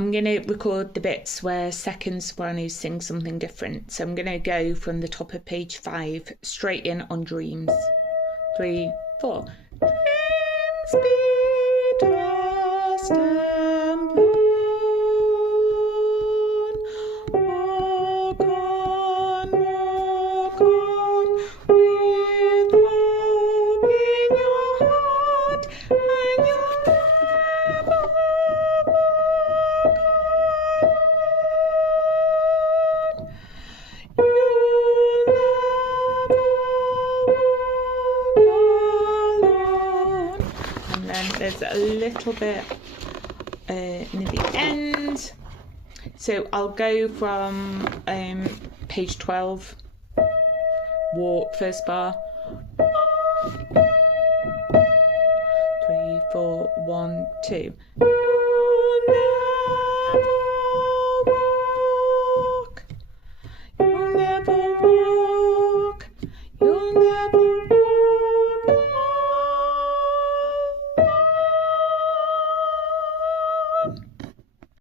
I'm going to record the bits where second sopranos sing something different. So I'm going to go from the top of page 5 straight in on dreams. 3, 4. Dreams be tossed and blown. Walk on, with hope in your heart, and you'll never walk alone. You'll never walk alone. And then there's a little bit near the end. So I'll go from page 12, walk, first bar, 3, 4, 1, 2. You'll never walk, you'll never